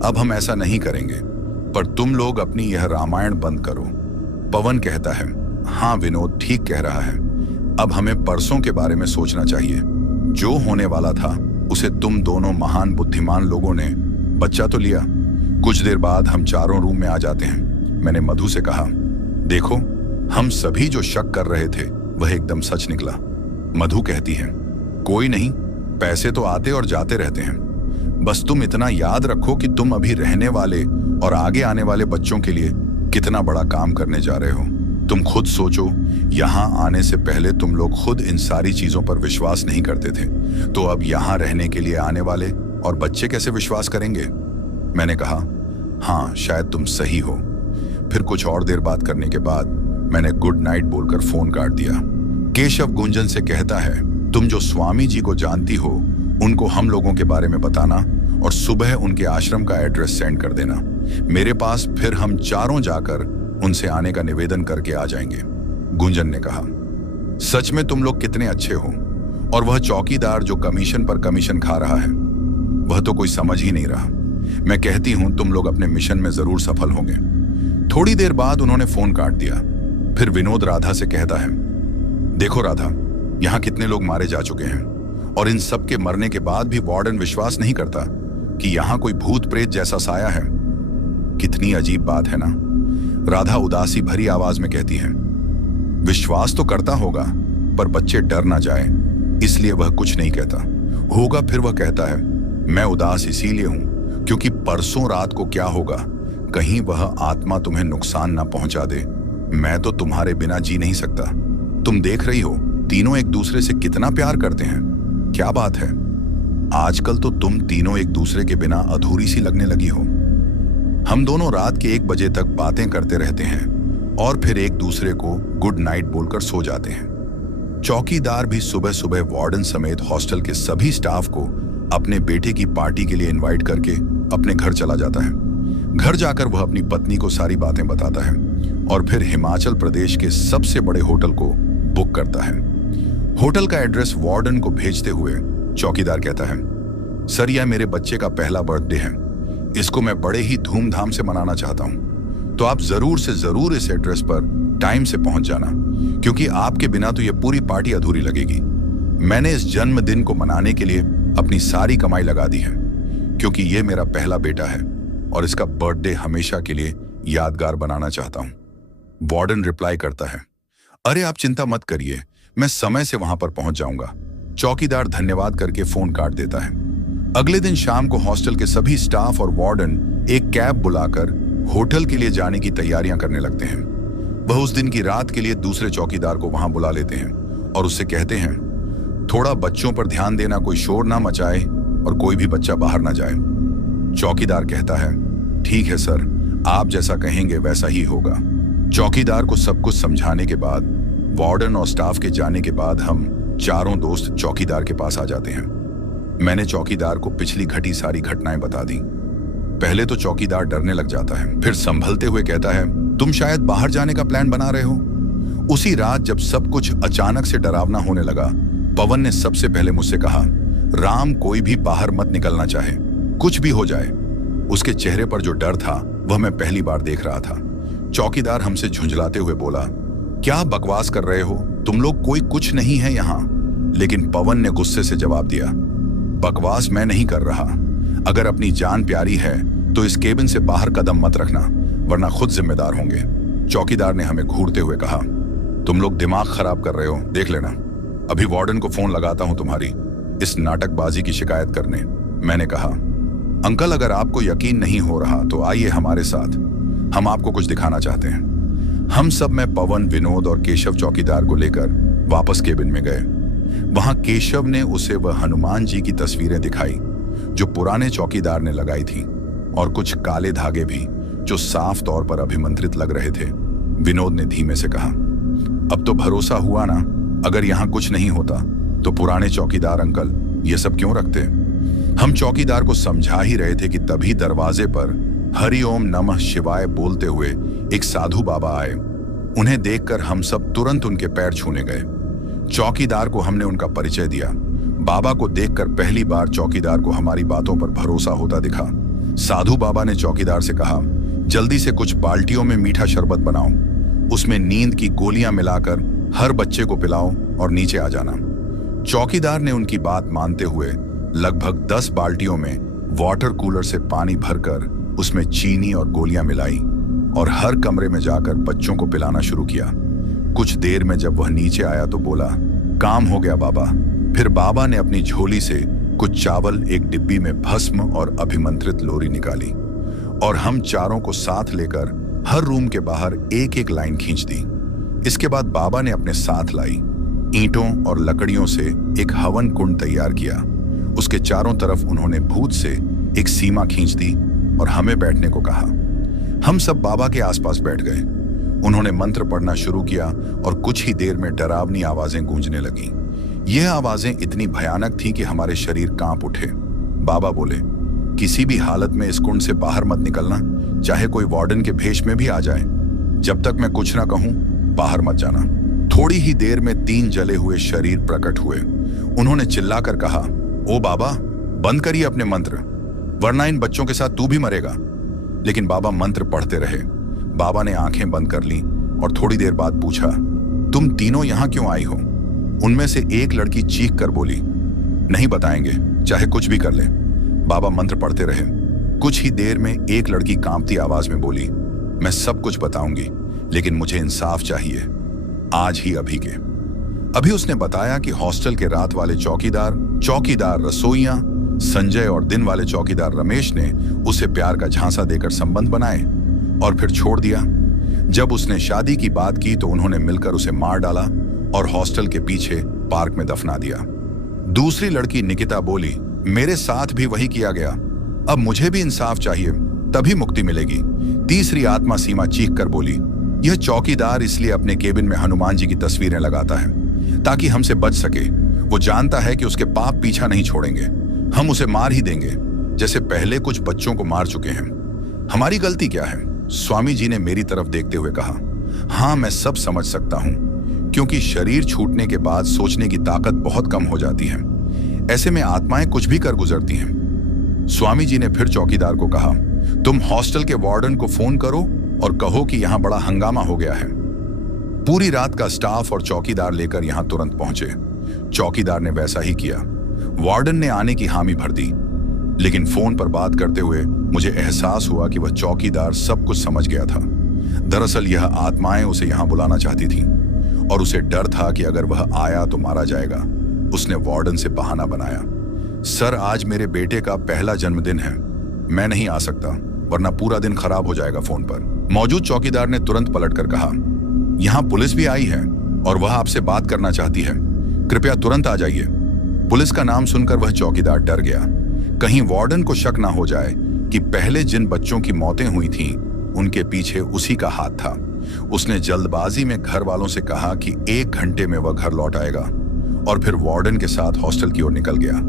अब हम ऐसा नहीं करेंगे, पर तुम लोग अपनी यह रामायण बंद करो। पवन कहता है, हाँ विनोद ठीक कह रहा है, अब हमें परसों के बारे में सोचना चाहिए। जो होने वाला था उसे तुम दोनों महान बुद्धिमान लोगों ने बच्चा तो लिया। कुछ देर बाद हम चारों रूम में आ जाते हैं। मैंने मधु से कहा, देखो, हम सभी जो शक कर रहे थे वह एकदम सच निकला। मधु कहती है, कोई नहीं, पैसे तो आते और जाते रहते हैं, बस तुम इतना याद रखो कि तुम अभी रहने वाले और आगे आने वाले बच्चों के लिए कितना बड़ा काम करने जा रहे हो। तुम खुद सोचो, यहाँ आने से पहले तुम लोग खुद इन सारी चीजों पर विश्वास नहीं करते थे, तो अब यहाँ रहने के लिए आने वाले और बच्चे कैसे विश्वास करेंगे? मैंने कहा, हाँ शायद तुम सही हो। फिर कुछ और देर बात करने के बाद मैंने गुड नाइट बोलकर फोन काट दिया। केशव गुंजन से कहता है, तुम जो स्वामी जी को जानती हो उनको हम लोगों के बारे में बताना और सुबह उनके आश्रम का एड्रेस सेंड कर देना मेरे पास, फिर हम चारों जाकर उनसे आने का निवेदन करके आ जाएंगे। गुंजन ने कहा, सच में तुम लोग कितने अच्छे हो, और वह चौकीदार जो कमीशन पर कमीशन खा रहा है वह तो कोई समझ ही नहीं रहा। मैं कहती हूं तुम लोग अपने मिशन में जरूर सफल होंगे। थोड़ी देर बाद उन्होंने फोन काट दिया। फिर विनोद राधा से कहता है, देखो राधा, यहां कितने लोग मारे जा चुके हैं और इन सब के मरने के बाद भी वार्डन विश्वास नहीं करता कि यहां कोई भूत प्रेत जैसा साया है। कितनी अजीब बात है ना? राधा उदासी भरी आवाज में कहती है, विश्वास तो करता होगा पर बच्चे डर ना जाए इसलिए वह कुछ नहीं कहता होगा। फिर वह कहता है, मैं उदास इसीलिए हूं क्योंकि परसों रात को क्या होगा, कहीं वह आत्मा तुम्हें नुकसान ना पहुंचा दे। मैं तो तुम्हारे बिना जी नहीं सकता। तुम देख रही हो तीनों एक दूसरे से कितना प्यार करते हैं। क्या बात है, आजकल तो तुम तीनों एक दूसरे के बिना अधूरी सी लगने लगी हो। हम दोनों रात के 1 बजे तक बातें करते रहते हैं और फिर एक दूसरे को गुड नाइट बोलकर सो जाते हैं। चौकीदार भी सुबह सुबह वार्डन समेत हॉस्टल के सभी स्टाफ को अपने बेटे की पार्टी के लिए इनवाइट करके अपने घर चला जाता है। घर जाकर वह अपनी पत्नी को सारी बातें बताता है और फिर हिमाचल प्रदेश के सबसे बड़े होटल को बुक करता है। होटल का एड्रेस वार्डन को भेजते हुए चौकीदार कहता है, सर यह मेरे बच्चे का पहला बर्थडे है, इसको मैं बड़े ही धूमधाम से मनाना चाहता हूं, तो आप जरूर से जरूर इस एड्रेस पर टाइम से पहुंच जाना, क्योंकि आपके बिना तो यह पूरी पार्टी अधूरी लगेगी। मैंने इस जन्मदिन को मनाने के लिए अपनी सारी कमाई लगा दी है, क्योंकि यह मेरा पहला बेटा है और इसका बर्थडे हमेशा के लिए यादगार बनाना चाहता हूं। वार्डन रिप्लाई करता है, अरे आप चिंता मत करिए, मैं समय से वहां पर पहुंच जाऊंगा। चौकीदार धन्यवाद करके फोन काट देता है। अगले दिन शाम को हॉस्टल के सभी स्टाफ और वार्डन एक कैब बुलाकर होटल के लिए जाने की तैयारियां करने लगते हैं। वह उस दिन की रात के लिए दूसरे चौकीदार को वहां बुला लेते हैं और उससे कहते हैं, थोड़ा बच्चों पर ध्यान देना, कोई शोर ना मचाए और कोई भी बच्चा बाहर ना जाए। चौकीदार कहता है, ठीक है सर, आप जैसा कहेंगे वैसा ही होगा। चौकीदार को सब कुछ समझाने के बाद, वार्डन और स्टाफ के जाने के बाद हम चारों दोस्त चौकीदार के पास आ जाते हैं। मैंने चौकीदार को पिछली घटी सारी घटनाएं बता दी। पहले तो चौकीदार डरने लग जाता है, फिर संभलते हुए कहता है, तुम शायद बाहर जाने का प्लान बना रहे हो। उसी रात जब सब कुछ अचानक से डरावना होने लगा, पवन ने सबसे पहले मुझसे कहा, राम कोई भी बाहर मत निकलना चाहे, कुछ भी हो जाए। उसके चेहरे पर जो डर था वह मैं पहली बार देख रहा था। चौकीदार हमसे झुंझलाते हुए बोला, क्या बकवास कर रहे हो, तुम लोग कोई कुछ नहीं है यहाँ। लेकिन पवन ने गुस्से से जवाब दिया, बकवास मैं नहीं कर रहा। अगर अपनी जान प्यारी है तो इस केबिन से बाहर कदम मत रखना, वरना खुद जिम्मेदार होंगे। चौकीदार ने हमें घूरते हुए कहा, तुम लोग दिमाग खराब कर रहे हो, देख लेना। अभी वार्डन को फोन लगाता हूं तुम्हारी इस नाटकबाजी की शिकायत करने। मैंने कहा, अंकल अगर आपको यकीन नहीं हो रहा तो आइए हमारे साथ, हम आपको कुछ दिखाना चाहते हैं। हम सब में पवन, विनोद और केशव चौकीदार को लेकर वापस केबिन में गए। वहां केशव ने उसे वह हनुमान जी की तस्वीरें दिखाई जो पुराने चौकीदार ने लगाई थी, और कुछ काले धागे भी जो साफ तौर पर अभिमंत्रित लग रहे थे। विनोद ने धीमे से कहा, अब तो भरोसा हुआ ना, अगर यहां कुछ नहीं होता तो पुराने चौकीदार अंकल ये सब क्यों रखते। हम चौकीदार को समझा ही रहे थे कि तभी दरवाजे पर हरि ओम नमः शिवाय बोलते हुए एक साधु बाबा आए। उन्हें देखकर हम सब तुरंत उनके पैर छूने गए। चौकीदार को हमने उनका परिचय दिया। बाबा को देखकर पहली बार चौकीदार को हमारी बातों पर भरोसा होता दिखा। साधु बाबा ने चौकीदार से कहा, जल्दी से कुछ बाल्टियों में मीठा शरबत बनाओ, उसमें नींद की गोलियां मिलाकर हर बच्चे को पिलाओ और नीचे आ जाना। चौकीदार ने उनकी बात मानते हुए लगभग 10 बाल्टियों में वाटर कूलर से पानी भरकर उसमें चीनी और गोलियां मिलाई और हर कमरे में जाकर बच्चों को पिलाना शुरू किया। कुछ देर में जब वह नीचे आया तो बोला, काम हो गया बाबा। फिर बाबा ने अपनी झोली से कुछ चावल, एक डिब्बी में भस्म और अभिमंत्रित लोरी निकाली और हम चारों को साथ लेकर हर रूम के बाहर एक एक लाइन खींच दी। इसके बाद बाबा ने अपने साथ लाई ईंटों और लकड़ियों से एक हवन कुंड तैयार किया। उसके चारों तरफ उन्होंने भूत से एक सीमा खींच दी और हमें बैठने को कहा। हम सब बाबा के आसपास बैठ गए। उन्होंने मंत्र पढ़ना शुरू किया और कुछ ही देर में डरावनी आवाजें गूंजने लगीं। यह आवाजें इतनी भयानक थीं कि हमारे शरीर कांप उठे। बाबा बोले, किसी भी हालत में इस कुंड से बाहर मत निकलना, चाहे कोई वार्डन के भेष में भी आ जाए। जब तक मैं कुछ ना कहूं, बाहर मत जाना। थोड़ी ही देर में 3 जले हुए शरीर प्रकट हुए। उन्होंने चिल्लाकर कहा, ओ बाबा, बंद करिए अपने मंत्र, वरना इन बच्चों के साथ तू भी मरेगा। लेकिन बाबा मंत्र पढ़ते रहे। बाबा ने आंखें बंद कर लीं और थोड़ी देर बाद पूछा, तुम तीनों यहां क्यों आई हो? उनमें से एक लड़की चीख कर बोली, नहीं बताएंगे, चाहे कुछ भी कर ले। बाबा मंत्र पढ़ते रहे। कुछ ही देर में एक लड़की कांपती आवाज में बोली, मैं सब कुछ बताऊंगी, लेकिन मुझे इंसाफ चाहिए, आज ही अभी के अभी। उसने बताया कि हॉस्टल के रात वाले चौकीदार रसोइया संजय और दिन वाले चौकीदार रमेश ने उसे प्यार का झांसा देकर संबंध बनाए और फिर छोड़ दिया। जब उसने शादी की बात की तो उन्होंने मिलकर उसे मार डाला और हॉस्टल के पीछे पार्क में दफना दिया। दूसरी लड़की निकिता बोली, मेरे साथ भी वही किया गया, अब मुझे भी इंसाफ चाहिए, तभी मुक्ति मिलेगी। तीसरी आत्मा सीमा चीख कर बोली, यह चौकीदार इसलिए अपने केबिन में हनुमान जी की तस्वीरें लगाता है ताकि हमसे बच सके। वो जानता है कि उसके पाप पीछा नहीं छोड़ेंगे, हम उसे मार ही देंगे, जैसे पहले कुछ बच्चों को मार चुके हैं। हमारी गलती क्या है? स्वामी जी ने मेरी तरफ देखते हुए कहा, हाँ मैं सब समझ सकता हूं, क्योंकि शरीर छूटने के बाद सोचने की ताकत बहुत कम हो जाती है। ऐसे में आत्माएं कुछ भी कर गुजरती हैं। स्वामी जी ने फिर चौकीदार को कहा, तुम हॉस्टल के वार्डन को फोन करो और कहो कि यहां बड़ा हंगामा हो गया है। पूरी रात का स्टाफ और चौकीदार लेकर यहां तुरंत पहुंचे। चौकीदार ने वैसा ही किया। वार्डन ने आने की हामी भर दी, लेकिन फोन पर बात करते हुए मुझे एहसास हुआ कि वह चौकीदार सब कुछ समझ गया था। दरअसल यह आत्माएं उसे यहां बुलाना चाहती थीं और उसे डर था कि अगर वह आया तो मारा जाएगा। उसने वार्डन से बहाना बनाया, सर आज मेरे बेटे का पहला जन्मदिन है, मैं नहीं आ सकता वरना पूरा दिन खराब हो जाएगा। फोन पर मौजूद चौकीदार ने तुरंत पलटकर कहा, यहाँ पुलिस भी आई है और वह आपसे बात करना चाहती है, कृपया तुरंत आ जाइए। पुलिस का नाम सुनकर वह चौकीदार डर गया, कहीं वार्डन को शक ना हो जाए कि पहले जिन बच्चों की मौतें हुई थीं उनके पीछे उसी का हाथ था। उसने जल्दबाजी में घर वालों से कहा कि 1 घंटे में वह घर लौट आएगा और फिर वार्डन के साथ हॉस्टल की ओर निकल गया।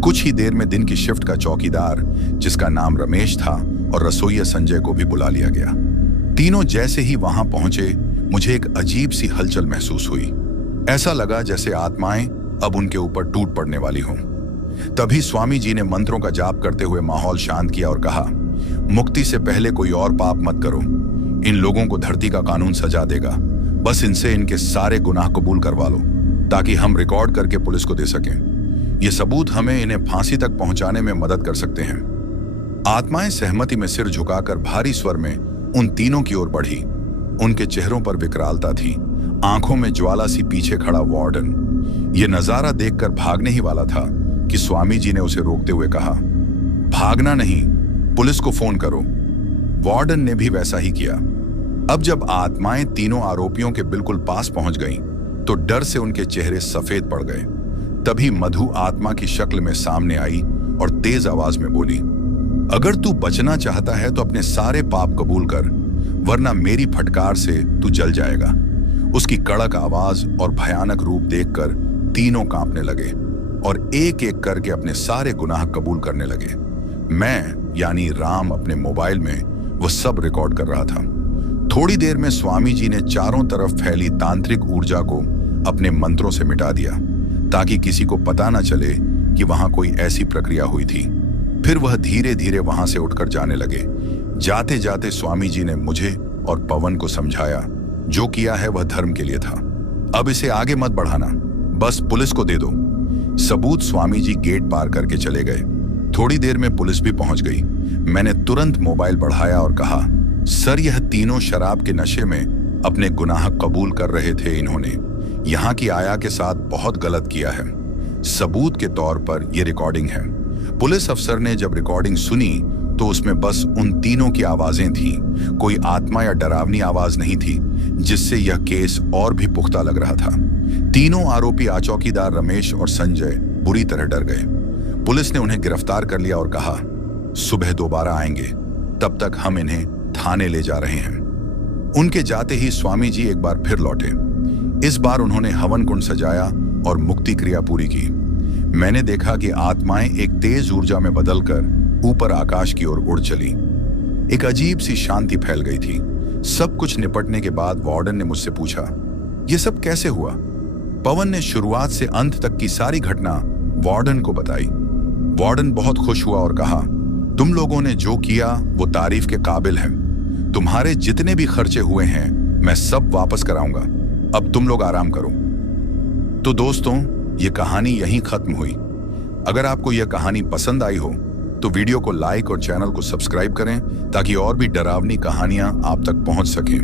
कुछ ही देर में दिन की शिफ्ट का चौकीदार, जिसका नाम रमेश था, और रसोइया संजय को भी बुला लिया गया। तीनों जैसे ही वहां पहुंचे, मुझे एक अजीब सी हलचल महसूस हुई। ऐसा लगा जैसे आत्माएं अब उनके ऊपर टूट पड़ने वाली हों। तभी स्वामी जी ने मंत्रों का जाप करते हुए माहौल शांत किया और कहा, मुक्ति से पहले कोई और पाप मत करो, इन लोगों को धरती का कानून सजा देगा, बस इनसे इनके सारे गुनाह कबूल करवा लो ताकि हम रिकॉर्ड करके पुलिस को दे सकें। ये सबूत हमें इन्हें फांसी तक पहुंचाने में मदद कर सकते हैं। आत्माएं सहमति में सिर झुकाकर भारी स्वर में उन तीनों की ओर बढ़ी। उनके चेहरों पर विकरालता थी, आंखों में ज्वाला सी। पीछे खड़ा वार्डन ये नजारा देखकर भागने ही वाला था कि स्वामी जी ने उसे रोकते हुए कहा, भागना नहीं, पुलिस को फोन करो। वार्डन ने भी वैसा ही किया। अब जब आत्माएं तीनों आरोपियों के बिल्कुल पास पहुंच गईं, तो डर से उनके चेहरे सफेद पड़ गए। तभी मधु आत्मा की शक्ल में सामने आई और तेज आवाज में बोली, अगर तू बचना चाहता है तो अपने सारे पाप कबूल कर, वरना मेरी फटकार से तू जल जाएगा। उसकी कड़क आवाज और भयानक रूप देखकर तीनों कांपने लगे और एक एक करके अपने सारे गुनाह कबूल करने लगे। मैं यानी राम अपने मोबाइल में वह सब रिकॉर्ड कर रहा था। थोड़ी देर में स्वामी जी ने चारों तरफ फैली तांत्रिक ऊर्जा को अपने मंत्रों से मिटा दिया ताकि किसी को पता न चले कि वहां कोई ऐसी प्रक्रिया हुई थी। फिर वह धीरे धीरे वहां से उठकर जाने लगे। जाते जाते स्वामी जी ने मुझे और पवन को समझाया, जो किया है वह धर्म के लिए था, अब इसे आगे मत बढ़ाना, बस पुलिस को दे दो सबूत। स्वामी जी गेट पार करके चले गए। थोड़ी देर में पुलिस भी पहुंच गई। मैंने तुरंत मोबाइल बढ़ाया और कहा, सर यह तीनों शराब के नशे में अपने गुनाह कबूल कर रहे थे। इन्होंने यहाँ की आया के साथ बहुत गलत किया है। सबूत के तौर पर यह रिकॉर्डिंग है। पुलिस अफसर ने जब रिकॉर्डिंग सुनी तो उसमें बस उन तीनों की आवाजें थीं, कोई आत्मा या डरावनी आवाज नहीं थी, जिससे यह केस और भी पुख्ता लग रहा था। तीनों आरोपी चौकीदार रमेश और संजय बुरी तरह डर गए। पुलिस ने उन्हें गिरफ्तार कर लिया और कहा, सुबह दोबारा आएंगे, तब तक हम इन्हें थाने ले जा रहे हैं। उनके जाते ही स्वामी जी एक बार फिर लौटे। इस बार उन्होंने हवन कुंड सजाया और मुक्ति क्रिया पूरी की। मैंने देखा कि आत्माएं एक तेज ऊर्जा में बदलकर ऊपर आकाश की ओर उड़ चली। एक अजीब सी शांति फैल गई थी। सब कुछ निपटने के बाद वार्डन ने मुझसे पूछा, यह सब कैसे हुआ? पवन ने शुरुआत से अंत तक की सारी घटना वार्डन को बताई। वार्डन बहुत खुश हुआ और कहा, तुम लोगों ने जो किया वो तारीफ के काबिल है। तुम्हारे जितने भी खर्चे हुए हैं मैं सब वापस कराऊंगा। अब तुम लोग आराम करो। तो दोस्तों, ये कहानी यहीं खत्म हुई। अगर आपको यह कहानी पसंद आई हो तो वीडियो को लाइक और चैनल को सब्सक्राइब करें ताकि और भी डरावनी कहानियां आप तक पहुंच सकें।